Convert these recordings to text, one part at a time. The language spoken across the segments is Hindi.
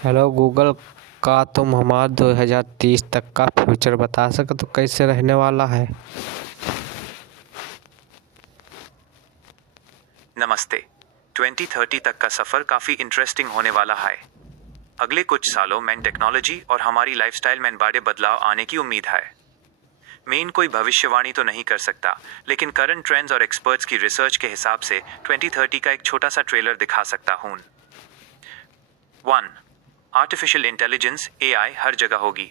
हेलो गूगल, का तुम हमारा 2030 तक का फ्यूचर बता सको तो कैसे रहने वाला है। नमस्ते। 2030 तक का सफर काफी इंटरेस्टिंग होने वाला है। अगले कुछ सालों में टेक्नोलॉजी और हमारी लाइफस्टाइल में बड़े बदलाव आने की उम्मीद है। मैं कोई भविष्यवाणी तो नहीं कर सकता, लेकिन करंट ट्रेंड्स और एक्सपर्ट्स की रिसर्च के हिसाब से 2030 का एक छोटा सा ट्रेलर दिखा सकता हूँ। 1. आर्टिफिशियल इंटेलिजेंस एआई हर जगह होगी।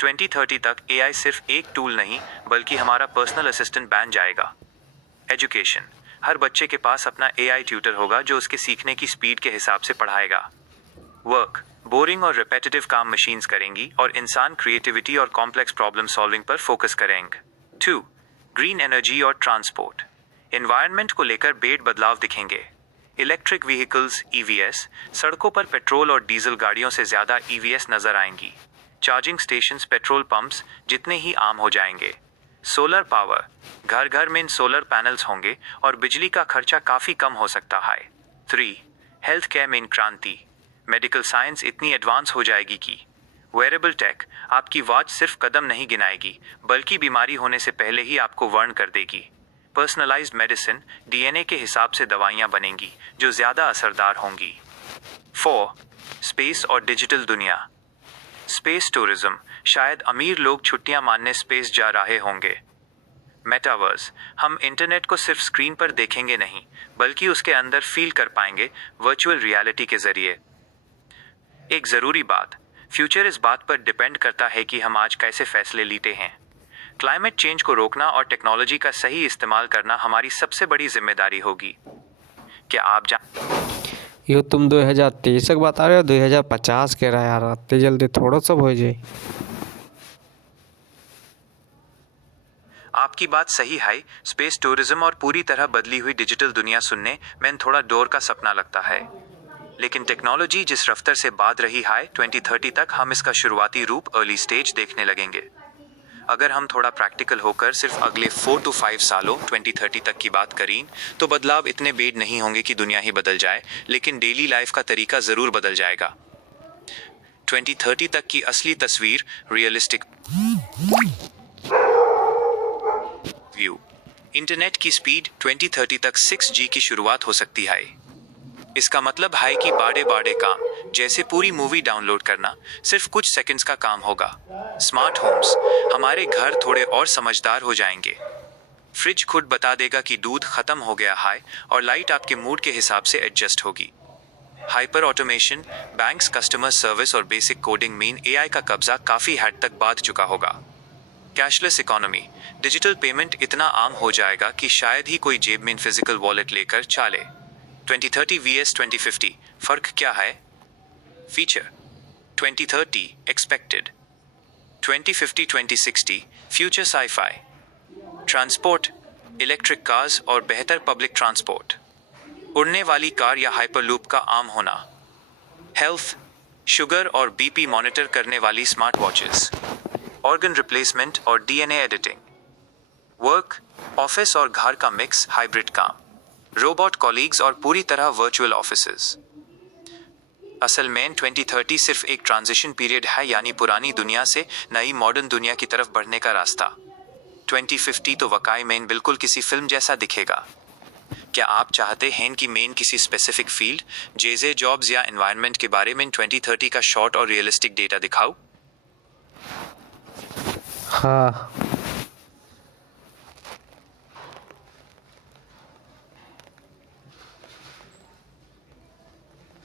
2030 तक एआई सिर्फ एक टूल नहीं बल्कि हमारा पर्सनल असिस्टेंट बन जाएगा। एजुकेशन, हर बच्चे के पास अपना एआई ट्यूटर होगा जो उसके सीखने की स्पीड के हिसाब से पढ़ाएगा। वर्क, बोरिंग और रिपीटेटिव काम मशीन्स करेंगी और इंसान क्रिएटिविटी और कॉम्प्लेक्स प्रॉब्लम सॉल्विंग पर फोकस करेंगे। 2. ग्रीन एनर्जी और ट्रांसपोर्ट, एनवायरनमेंट को लेकर बेड बदलाव दिखेंगे। इलेक्ट्रिक व्हीकल्स ईवीएस, सड़कों पर पेट्रोल और डीजल गाड़ियों से ज्यादा ईवीएस नजर आएंगी। चार्जिंग स्टेशंस पेट्रोल पंप्स जितने ही आम हो जाएंगे। सोलर पावर, घर घर में सोलर पैनल्स होंगे और बिजली का खर्चा काफी कम हो सकता है। 3. हेल्थ केयर में क्रांति, मेडिकल साइंस इतनी एडवांस हो जाएगी कि वेयरेबल टेक आपकी वॉच सिर्फ कदम नहीं गिनाएगी बल्कि बीमारी होने से पहले ही आपको वार्न कर देगी। पर्सनलाइज्ड मेडिसिन, डीएनए के हिसाब से दवाइयां बनेंगी जो ज्यादा असरदार होंगी। 4. स्पेस और डिजिटल दुनिया, स्पेस टूरिज्म, शायद अमीर लोग छुट्टियां मारने स्पेस जा रहे होंगे। मेटावर्स, हम इंटरनेट को सिर्फ स्क्रीन पर देखेंगे नहीं बल्कि उसके अंदर फील कर पाएंगे वर्चुअल रियलिटी के जरिए। एक जरूरी बात, फ्यूचर इस बात पर डिपेंड करता है कि हम आज कैसे फैसले लेते हैं। क्लाइमेट चेंज को रोकना और टेक्नोलॉजी का सही इस्तेमाल करना हमारी सबसे बड़ी जिम्मेदारी होगी। क्या आप यो तुम 2030 तक बता रहे हो, 2050 कह रहा है यार, इतनी जल्दी थोड़ा सब हो जाए। आपकी बात सही है। स्पेस टूरिज्म और पूरी तरह बदली हुई डिजिटल दुनिया सुनने में थोड़ा डोर का सपना लगता है, लेकिन टेक्नोलॉजी जिस रफ्तार से बढ़ रही है 2030 तक हम इसका शुरुआती रूप अर्ली स्टेज देखने लगेंगे। अगर हम थोड़ा प्रैक्टिकल होकर सिर्फ अगले 4 to 5 सालों 2030 तक की बात करें तो बदलाव इतने बेड नहीं होंगे कि दुनिया ही बदल जाए, लेकिन डेली लाइफ का तरीका जरूर बदल जाएगा। 2030 तक की असली तस्वीर रियलिस्टिक व्यू, इंटरनेट की स्पीड 2030 तक 6G की शुरुआत हो सकती है। इसका मतलब है कि बड़े बड़े काम जैसे पूरी मूवी डाउनलोड करना सिर्फ कुछ सेकंड्स का काम होगा। स्मार्ट होम्स, हमारे घर थोड़े और समझदार हो जाएंगे। फ्रिज खुद बता देगा कि दूध खत्म हो गया है और लाइट आपके मूड के हिसाब से एडजस्ट होगी। Hyper automation, banks, customer service और बेसिक कोडिंग में एआई का कब्जा काफी हद तक बढ़ चुका होगा। कैशलेस इकोनॉमी, डिजिटल पेमेंट इतना आम हो जाएगा कि शायद ही कोई जेब में फिजिकल वॉलेट लेकर चले। 2030 vs 2050, फर्क क्या है? Feature 2030 expected, 2050 2060 future sci-fi. Transport, electric cars और बेहतर पब्लिक ट्रांसपोर्ट, उड़ने वाली कार या हाइपरलूप का आम होना। हेल्थ, शुगर और बीपी मॉनिटर करने वाली स्मार्ट वॉचेस, ऑर्गन रिप्लेसमेंट और डीएनए एडिटिंग। वर्क, ऑफिस और घर का मिक्स हाइब्रिड काम, रोबोट कॉलीग्स और पूरी तरह वर्चुअल ऑफिसेज। असल में 2030 सिर्फ एक ट्रांजिशन पीरियड है, यानी पुरानी दुनिया से नई मॉडर्न दुनिया की तरफ बढ़ने का रास्ता। 2050 तो वाकई में बिल्कुल किसी फिल्म जैसा दिखेगा। क्या आप चाहते हैं कि मैं किसी स्पेसिफिक फील्ड जैसे जॉब्स या एनवायरनमेंट के बारे में 2030 का शॉर्ट और रियलिस्टिक डेटा दिखाऊं? हाँ।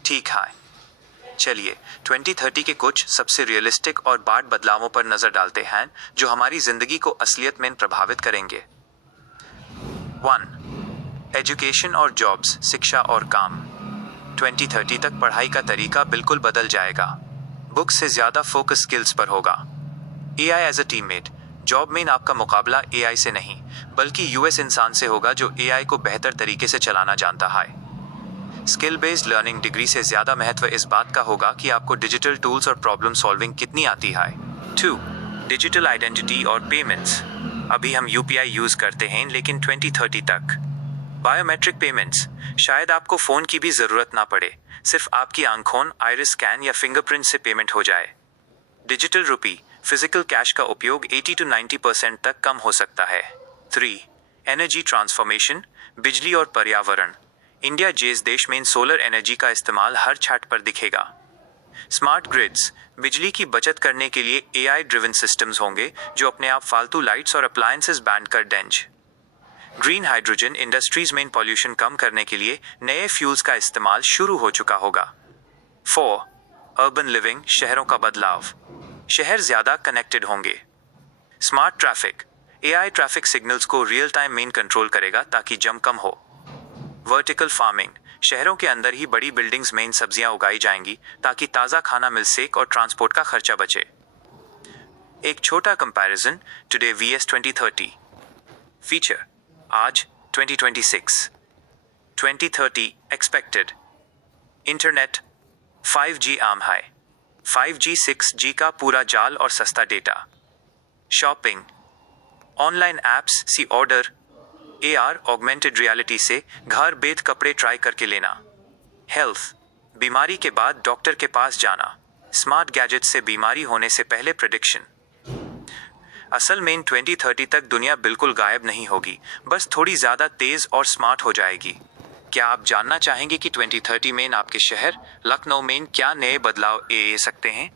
ठीक है, चलिए 2030 के कुछ सबसे रियलिस्टिक और बड़ बदलावों पर नजर डालते हैं जो हमारी जिंदगी को असलियत में प्रभावित करेंगे। 1. एजुकेशन और जॉब्स, शिक्षा और काम। 2030 तक पढ़ाई का तरीका बिल्कुल बदल जाएगा। बुक्स से ज्यादा फोकस स्किल्स पर होगा। AI as a teammate, job में आपका मुकाबला एआई से नहीं बल्कि यूएस इंसान से होगा जो एआई को बेहतर तरीके से चलाना जानता है। स्किल बेस्ड लर्निंग, डिग्री से ज्यादा महत्व इस बात का होगा कि आपको डिजिटल टूल्स और प्रॉब्लम सॉल्विंग कितनी आती है। 2. डिजिटल आइडेंटिटी और पेमेंट्स, अभी हम यूपीआई यूज करते हैं, लेकिन 2030 तक बायोमेट्रिक पेमेंट्स, शायद आपको फ़ोन की भी ज़रूरत ना पड़े, सिर्फ आपकी आंखों, आइरिस स्कैन या फिंगरप्रिंट से पेमेंट हो जाए। डिजिटल रुपी, फिजिकल कैश का उपयोग 80 to 90% तक कम हो सकता है। 3. एनर्जी ट्रांसफॉर्मेशन, बिजली और पर्यावरण। इंडिया जैसे देश में सोलर एनर्जी का इस्तेमाल हर छत पर दिखेगा। स्मार्ट ग्रिड्स, बिजली की बचत करने के लिए AI ड्रिवन सिस्टम्स होंगे जो अपने आप फालतू लाइट्स और अप्लायंसेस बैन कर देंगे। ग्रीन हाइड्रोजन, इंडस्ट्रीज में पॉल्यूशन कम करने के लिए नए फ्यूल्स का इस्तेमाल शुरू हो चुका होगा। 4. अर्बन लिविंग, शहरों का बदलाव। शहर ज़्यादा कनेक्टेड होंगे। Smart traffic, AI traffic signals को रियल टाइम में कंट्रोल करेगा ताकि जम कम हो। वर्टिकल फार्मिंग, शहरों के अंदर ही बड़ी बिल्डिंग्स में सब्जियां उगाई जाएंगी ताकि ताज़ा खाना मिल सके और ट्रांसपोर्ट का खर्चा बचे। एक छोटा कंपैरिजन, टुडे vs 2030। फीचर, आज 2026। 2030 एक्सपेक्टेड। इंटरनेट 5G आम है। 5G 6G का पूरा जाल और सस्ता डेटा। शॉपिंग, ऑनलाइन एप्स सी ऑर्डर। AR ऑगमेंटेड रियलिटी से घर बैठ कपड़े ट्राई करके लेना। हेल्थ, बीमारी के बाद डॉक्टर के पास जाना। स्मार्ट गैजेट से बीमारी होने से पहले प्रेडिक्शन। असल में 2030 तक दुनिया बिल्कुल गायब नहीं होगी, बस थोड़ी ज़्यादा तेज़ और स्मार्ट हो जाएगी। क्या आप जानना चाहेंगे कि 2030 में आपके शहर लखनऊ में क्या नए बदलाव आ सकते हैं?